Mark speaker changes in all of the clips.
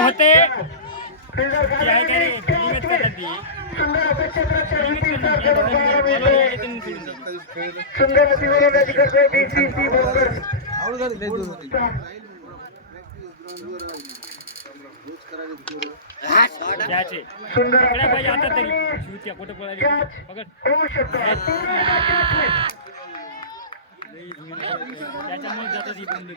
Speaker 1: होते ती आहे काय रे लिमिट करतात ती लिमिट करतात ती. येते आणि सोडून देते. घ्यायचे. पकड्या पाहिजे आता तरी. शिवत्या कुठं पळाली. पकड त्याच्यामुळे जातात ही बंद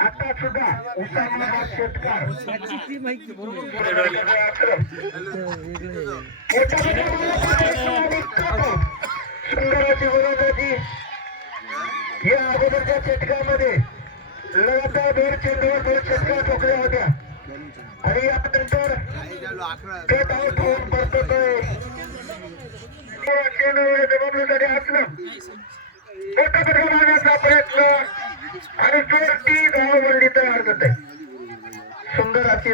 Speaker 2: आता सुद्धा उस्मानाबाद शेतकार सुंदराची गोलंदाजी या अगोदरच्या षटकामध्ये लगातार दोन चेंडूवर दोन षटका ठोकल्या होत्या. आणि यानंतर जबाबदारी असलं मोठा प्रयत्न आणि सुंदर अशी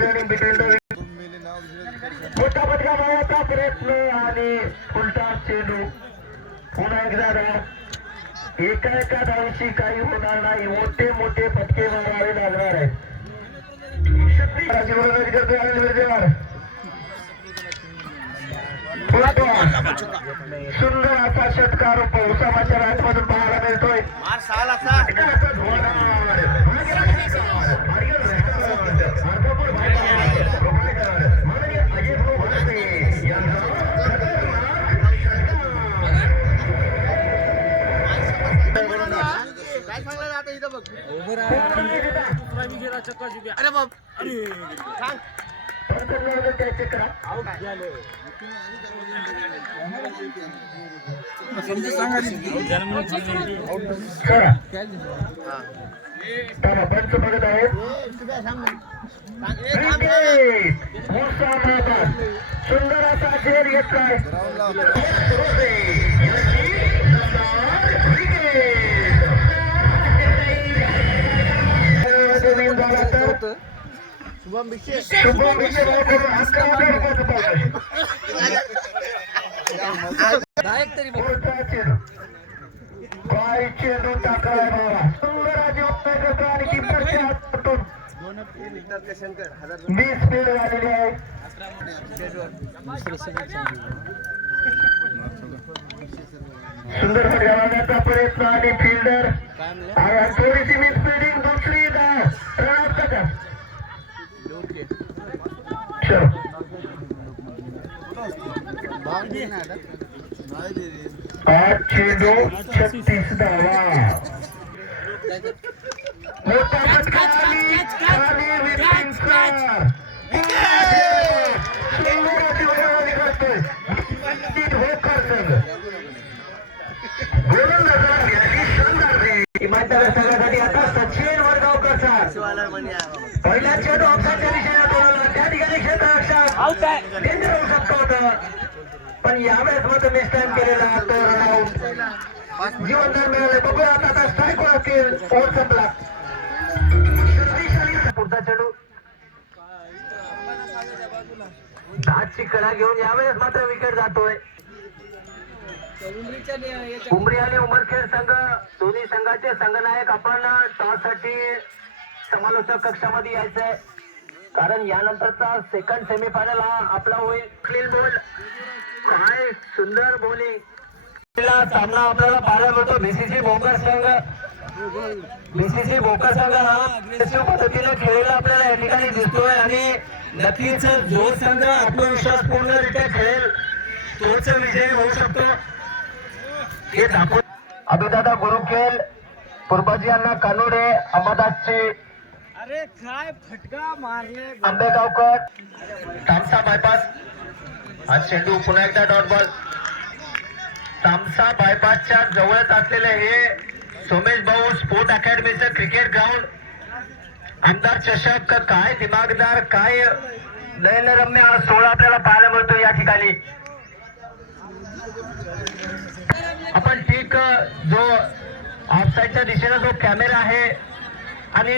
Speaker 2: मोठा फटका मारण्याचा प्रयत्न आणि उलटा चेंडू पुन्हा एकदा धाव एका एका धावशी काही होणार नाही. मोठे मोठे फटके मारावे लागणार आहेत. सुंदर असा षटकार उसामाच्या राजमधून पाहायला मिळतोय.
Speaker 1: अरे बाप अरे म्हणून थांबली
Speaker 2: पंच बघत आहेत क्रिकेट उस्मानाबाद सुंदर असा खेळ घेतलाय শুভম বিশেষ শুভম सुंदर प्रयत्न फील्डर फिल्डर आणि चलो आठ चेंडू छत्तीस धावा मोठा वडगावकर सर पहिला चेंडू ऑफसाईडच्या दिशेने बोलावला त्या ठिकाणी क्षेत्ररक्षक डेंजर होऊ शकतो होतं पण यावेळेस मात्र मिस्टॅन केलेला तो रनआउट जीवनदार मिळाले बघूया आता आता स्ट्राईक असतील. ओव्हर संपला. पुढचा चेंडू. दहाची कडा घेऊन यावेळेस मात्र विकेट जातोय. उमरी आणि उमरखेड संघ दोन्ही संघाचे संघनायक. आपण टॉससाठी समालोचक कक्षामध्ये यायचंय. कारण यानंतरचा सेकंड सेमीफायनल हा आपला होईल. क्लीन बोल काय सुंदर बोली सामना आपल्याला पाहायला मिळतो. बीसीसी भोकर संघ. बीसीसी भोकर संघ हा अग्रेसिव्ह पद्धतीने खेळलेला आपल्याला या ठिकाणी दिसतोय आणि नक्कीच जो संघ आत्मविश्वासपूर्णरित्या खेळेल तोच विजयी होऊ शकतो. हे दाखव अभिदादा गुरुखेल पूर्वजी यांना कानोडे अंबादासचे
Speaker 1: अरे काय फटका मारले
Speaker 2: आंबेगावकर तामसा बायपास आज चेंडू पुन्हा एकदा डॉट बॉल तामसा बायपासच्या जवळच असलेले हे सोमेश भाऊ स्पोर्ट अकॅडमीचं क्रिकेट ग्राउंड आमदार चषक काय दिमागदार काय नयनरम्य हा सोहळा आपल्याला पाहायला मिळतो या ठिकाणी. आपण ठीक जो ऑफसाईडच्या दिशेला जो कॅमेरा आहे आणि